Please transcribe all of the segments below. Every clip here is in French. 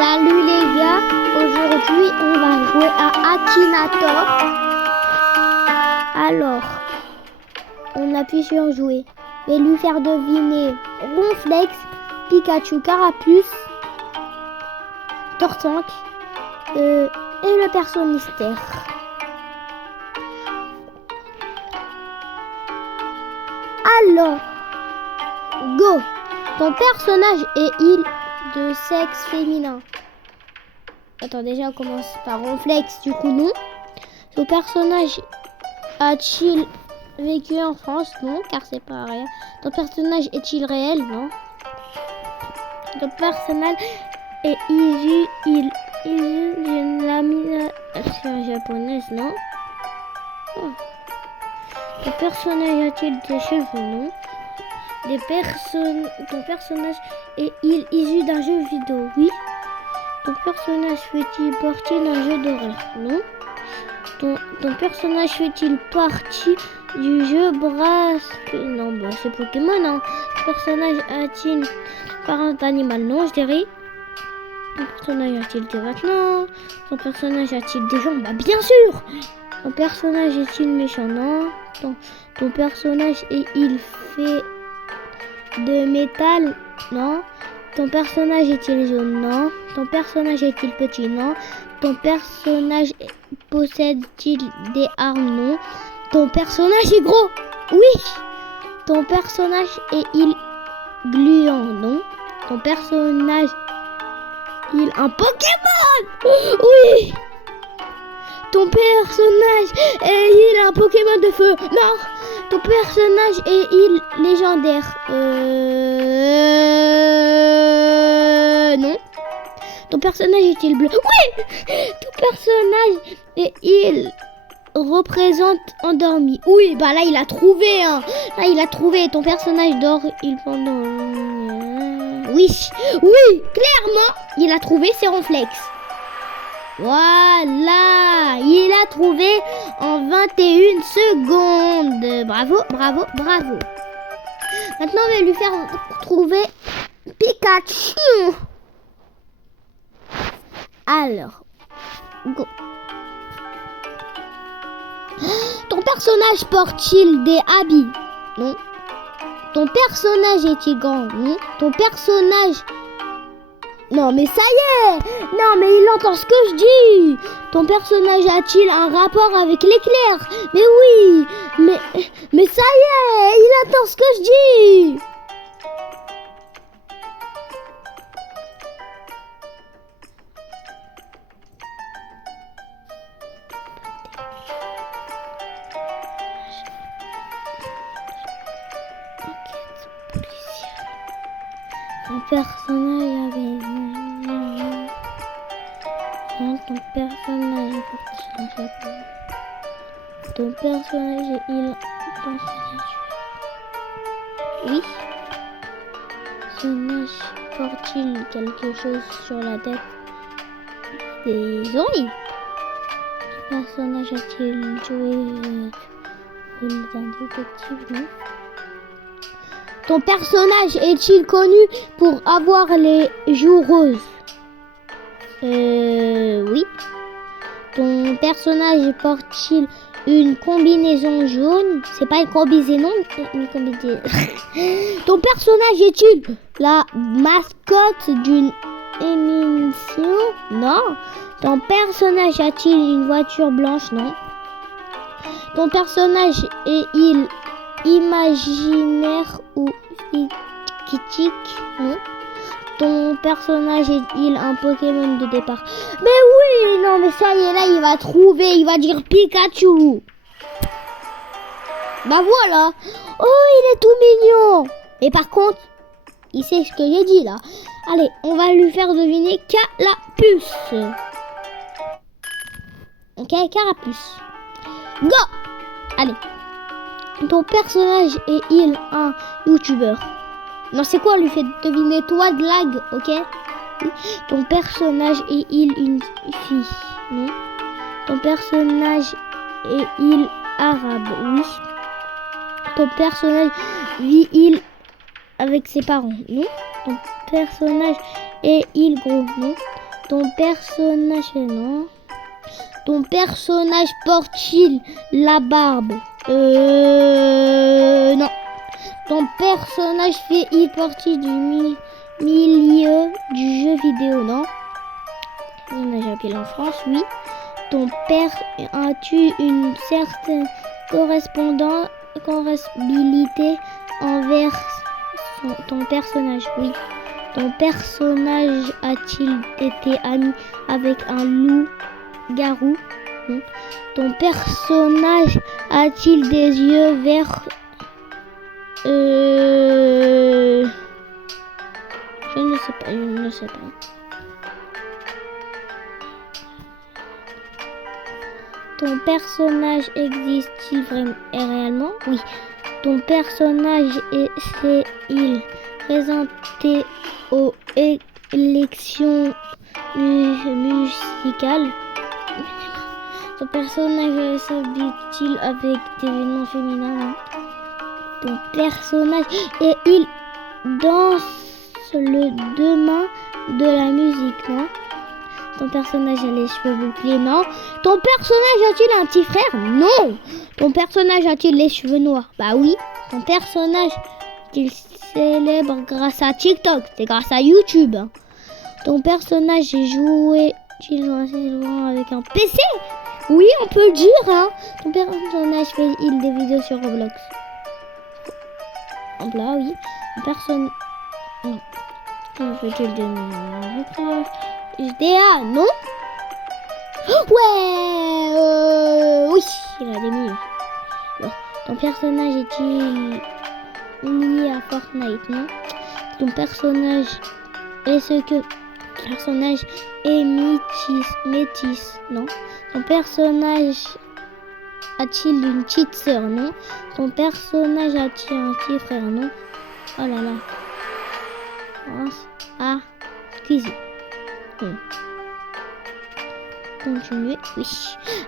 Salut les gars, aujourd'hui on va jouer à Akinator. Alors, on appuie sur jouer. Je vais lui faire deviner Ronflex, Pikachu, Carapuce, Tortank et le perso mystère. Alors, go! Ton personnage est-il de sexe féminin? Attends, déjà on commence par Ronflex, du coup non. Ton personnage a-t-il vécu en France? Non, car c'est pas réel. Ton personnage est-il réel? Non. Ton personnage est issu d'une lamine japonaise? Non. Oh. Ton personnage a-t-il des cheveux? Non. Ton personnage est-il issu d'un jeu vidéo? Oui. Ton personnage fait-il partie d'un jeu d'horreur? Non. Ton personnage fait-il partie du jeu Non, bah c'est Pokémon, hein. Ton personnage a-t-il parent d'animal? Non, je dirais. Ton personnage a-t-il des vêtements? Ton personnage a-t-il des jambes? Bah bien sûr. Ton personnage est-il méchant? Non. Ton personnage est-il fait de métal? Non. Ton personnage est-il jaune? Non. Ton personnage est-il petit? Non. Ton personnage possède-t-il des armes? Non. Ton personnage est gros? Oui. Ton personnage est-il gluant? Non. Ton personnage est-il un Pokémon? Oui. Ton personnage est-il un Pokémon de feu? Non. Ton personnage est-il légendaire? Non. Ton personnage est-il bleu? Oui. Ton personnage est-il représente endormi? Oui, bah là il a trouvé, hein. Là il a trouvé. Ton personnage dort, il pendant. Oui, oui, clairement, il a trouvé, c'est Ronflex. Voilà, il a trouvé en 21 secondes. Bravo, bravo, bravo. Maintenant, on va lui faire trouver Pikachu. Alors, go. Ton personnage porte-t-il des habits? Non. Ton personnage est-il grand? Non. Ton personnage... Non, mais ça y est! Non, mais il entend ce que je dis! Ton personnage a-t-il un rapport avec l'éclair? Mais oui! Mais ça y est! Il entend ce que je dis! Ton personnage avait... Ton personnage est parti dans Japon. Ton personnage est-il dans Oui. Son personnage porte-t-il quelque chose sur la tête? Des oreilles? Ton personnage a-t-il joué le rôle d'un détective? Non. Ton personnage est-il connu pour avoir les joues roses? Oui. Ton personnage porte-t-il une combinaison jaune? C'est pas une combinaison, une combinaison. Ton personnage est-il la mascotte d'une émission? Non. Ton personnage a-t-il une voiture blanche? Non. Ton personnage est-il imaginaire ou fictif? Non. Ton personnage est-il un Pokémon de départ? Mais oui, non, mais ça y est, là, il va trouver, il va dire Pikachu. Bah voilà. Oh, il est tout mignon. Et par contre, il sait ce que j'ai dit, là. Allez, on va lui faire deviner Carapuce. Ok, Carapuce. Go. Allez. Ton personnage est-il un YouTuber? Non, c'est quoi, lui fait deviner toi de lag, ok? Ton personnage est-il une fille? Non. Ton personnage est-il arabe? Oui. Ton personnage vit-il avec ses parents? Non. Ton personnage est-il gros? Non. Ton personnage, non. Ton personnage porte-t-il la barbe? Non. Ton personnage fait-il partie du milieu du jeu vidéo? Non. Personnage habile en France? Oui. Ton père, as-tu une certaine correspondabilité envers ton personnage? Oui. Ton personnage a-t-il été ami avec un loup-garou? Non. Ton personnage a-t-il des yeux verts? Je ne sais pas, je ne sais pas. Ton personnage existe-t-il vraiment et réellement? Oui. Ton personnage s'est-il présenté aux élections musicales? Ton personnage s'habille-t-il avec des vêtements féminins? Ton personnage est-il danse le demain de la musique? Non. Ton personnage a les cheveux bouclés? Non. Ton personnage a-t-il un petit frère? Non. Ton personnage a-t-il les cheveux noirs? Bah oui. Ton personnage est-il célèbre grâce à TikTok? C'est grâce à YouTube. Ton personnage est joué-t-il souvent avec un PC? Oui, on peut le dire, hein. Ton personnage fait-il des vidéos sur Roblox? Là, oui. Personne. Non. Fait-il de GTA? Non. Ouais. Oui, il a des millions. Alors, ton personnage est-il lié à Fortnite? Non. Ton personnage est-ce que personnage est métis? Non. Ton personnage a-t-il une petite sœur? Non. Ton personnage a-t-il un petit frère? Non. Oh là là. Ah, cuisine. Continuer, oui.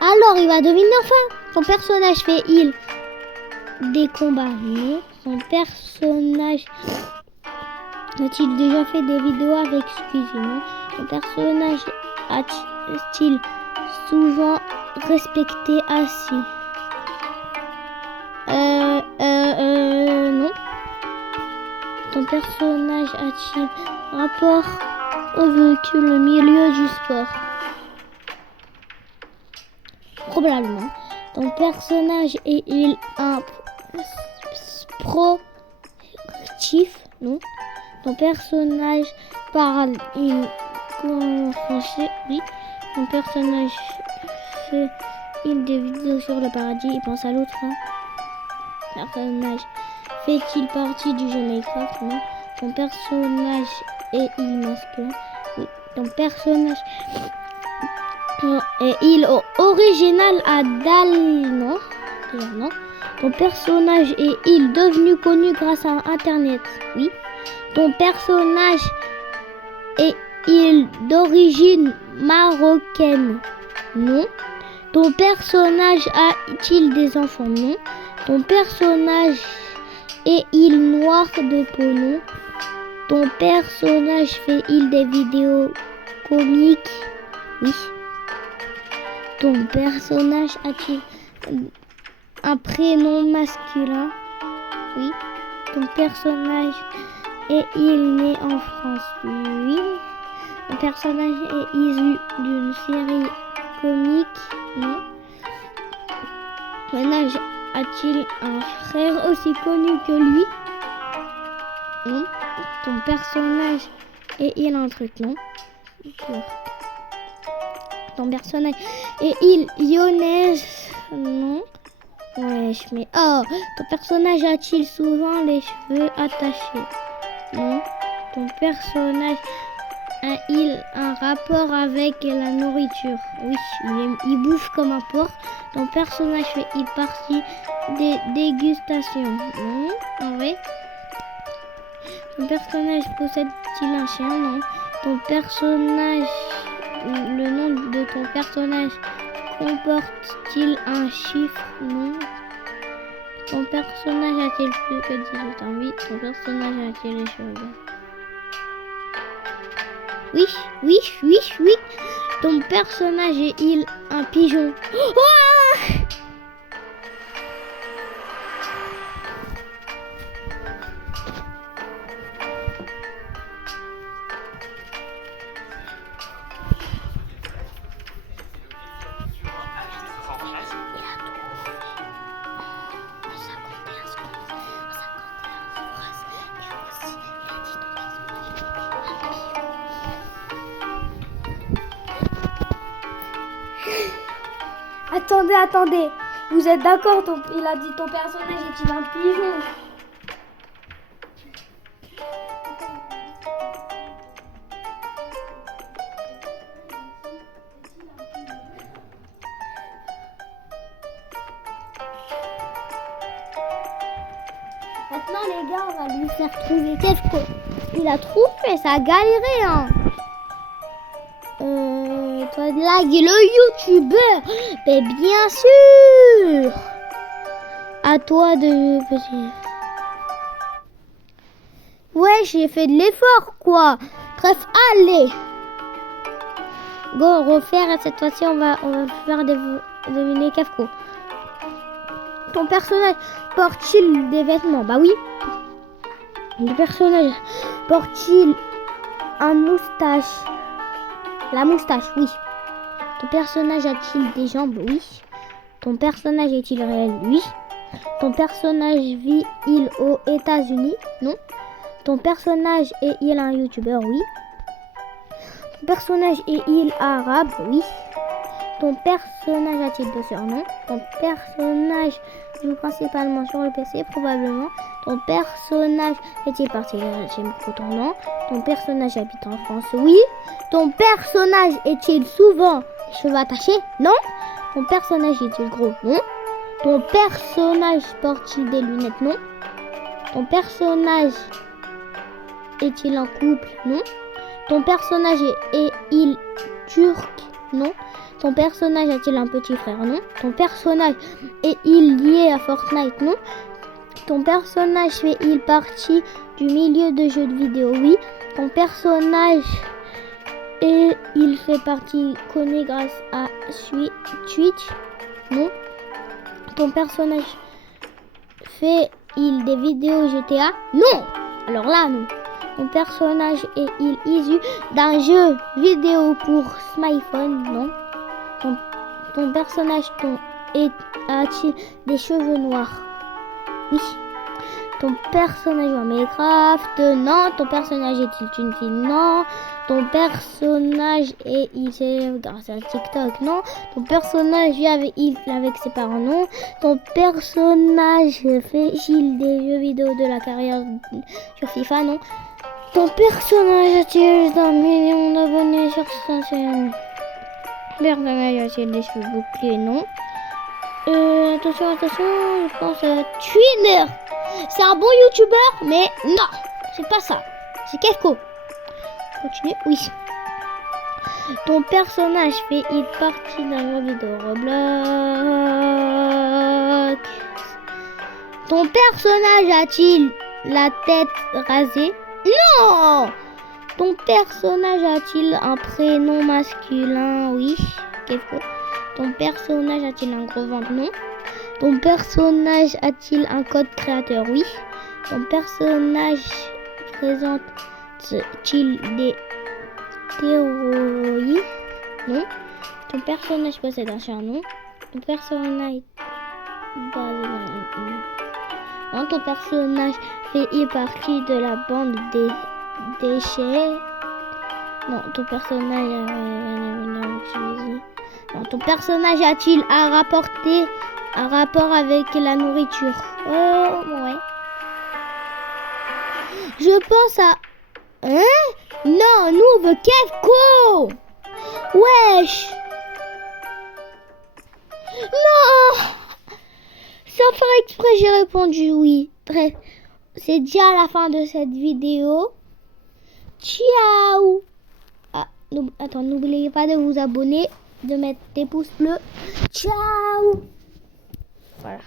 Alors, il va deviner enfin. Ton personnage fait-il des combats? Non. Ton personnage a-t-il déjà fait des vidéos avec Squeezie? Non. Ton personnage a-t-il souvent respecté assis? Non. Ton personnage a-t-il rapport au véhicule, le milieu du sport? Probablement. Ton personnage est-il un proactif? Non. Ton personnage parle en français? Oui. Ton personnage fait-il des vidéos sur le paradis? Il pense à l'autre. Ton personnage fait-il partie du jeu Minecraft? Non. Ton personnage est-il masculin? Oui. Ton personnage est-il original à Dal? Non. Non. Ton personnage est-il devenu connu grâce à Internet? Oui. Ton personnage est-il d'origine marocaine? Non. Ton personnage a-t-il des enfants? Non. Ton personnage est-il noir de peau? Non. Ton personnage fait-il des vidéos comiques? Oui. Ton personnage a-t-il un prénom masculin? Oui. Ton personnage est-il né en France? Oui. Ton personnage est issu d'une série comique? Non. Ton personnage a-t-il un frère aussi connu que lui? Non. Ton personnage est-il un truc? Non. Ton personnage est-il lyonnaise? Non. Wesh, mais oh, ton personnage a-t-il souvent les cheveux attachés? Non. Ton personnage a-t-il un rapport avec la nourriture? Oui, il bouffe comme un porc. Ton personnage fait-il partie des dégustations? Non. En vrai. Ton personnage possède-t-il un chien? Non. Ton personnage, le nom de ton personnage comporte-t-il un chiffre? Non. Ton personnage a-t-il plus que 18 ans? Oui. Ton personnage a-t-il les cheveux blancs? Oui, oui, oui, oui. Ton personnage est-il un pigeon? Oh! Attendez. Vous êtes d'accord? Il a dit ton personnage est-il un pigeon? Maintenant les gars, on va lui faire trouver Kefko. Il a trouvé, ça a galéré hein. Toi là, il est le youtubeur. Mais bien sûr. À toi de petit. Ouais, j'ai fait de l'effort quoi. Bref, allez. Go, refaire et cette fois-ci on va faire deviner Kefko. Ton personnage porte-t-il des vêtements? Bah oui. Le personnage porte-t-il un moustache? La moustache, oui. Ton personnage a-t-il des jambes? Oui. Ton personnage est-il réel? Oui. Ton personnage vit-il aux États-Unis? Non. Ton personnage est-il un youtubeur? Oui. Ton personnage est-il arabe? Oui. Ton personnage a-t-il des surnoms? Ton personnage joue principalement sur le PC? Probablement. Ton personnage est-il parti de régime tournant? Ton personnage habite en France? Oui. Ton personnage est-il souvent les cheveux attachés? Non. Ton personnage est-il gros? Non. Ton personnage porte-t-il des lunettes? Non. Ton personnage est-il en couple? Non. Ton personnage est-il turc? Non. Ton personnage a-t-il un petit frère? Non. Ton personnage est-il lié à Fortnite? Non. Ton personnage fait-il partie du milieu de jeux de vidéo? Oui. Ton personnage il fait partie connu grâce à Twitch? Non. Ton personnage fait-il des vidéos GTA? Non. Alors là, non. Ton personnage est-il issu d'un jeu vidéo pour smartphone? Non. Ton personnage a-t-il des cheveux noirs? Oui. Ton personnage joue à Minecraft? Non. Ton personnage est-il une fille? Non. Ton personnage est-il célèbre grâce à TikTok? Non. Ton personnage vit avec ses parents? Non. Ton personnage fait-il des jeux vidéo de la carrière sur FIFA? Non. Ton personnage a-t-il un million d'abonnés sur sa chaîne? Personnage a-t-il des cheveux bouclés? Non. Attention, je pense à Twinner. C'est un bon youtubeur, mais non, c'est pas ça. C'est Kefko. Continue, oui. Ton personnage fait-il partie d'un jeu vidéo Roblox? Ton personnage a-t-il la tête rasée? Non. Ton personnage a-t-il un prénom masculin? Oui. Kefko. Ton personnage a-t-il un gros ventre? Non. Ton personnage a-t-il un code créateur? Oui. Ton personnage présente-t-il des théories? Non. Ton personnage possède un chien? Non. Ton personnage non. Ton personnage fait partie de la bande des déchets? Non. Ton personnage non. Ton personnage a-t-il un rapport avec la nourriture? Ouais. Je pense à... Hein? Non, nous on veut Kefko. Wesh. Non. Sans faire exprès, j'ai répondu oui. Bref, c'est déjà la fin de cette vidéo. Ciao. Attends, n'oubliez pas de vous abonner, de mettre des pouces bleus. Ciao. Voilà.